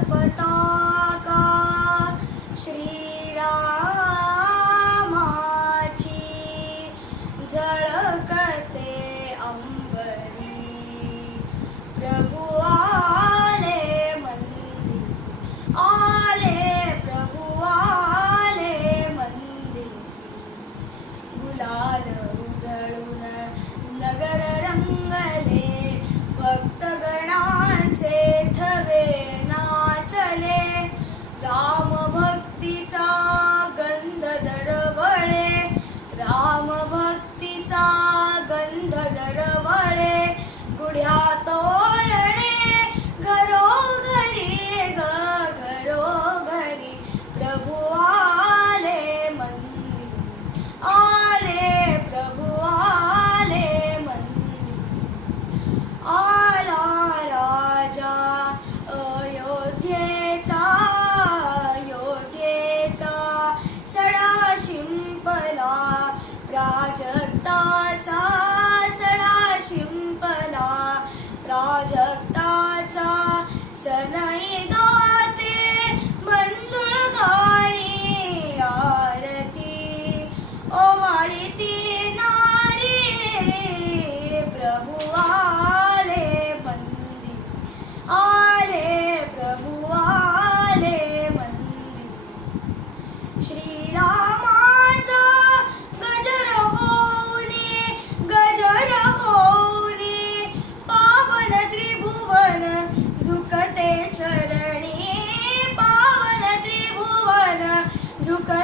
पताका श्रीरामाची झळकते अंबरी. प्रभु आले मंदिर आले प्रभु आले मंदिर. गुलाल उधळून नगर रंगले राम भक्तीचा गंध दरवळे राम भक्तीचा गंध दरवळे गुढ्या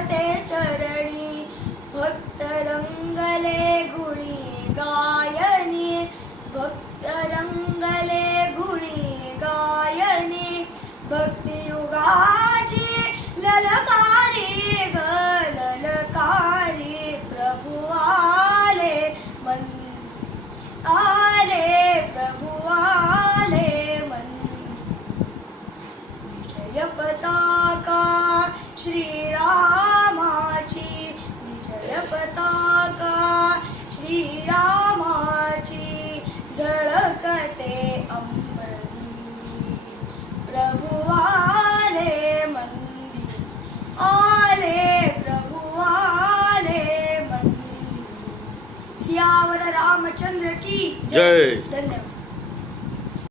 ते चरणी भक्त रंगले गुणी गायनी भक्त रंगले गुणी गायनी भक्तियुगाची ललकारी ग ललकारी प्रभु आले मन आले प्रभु आले मन विजय पताका श्रीराम सियावर रामचंद्र की जय. धन्यवाद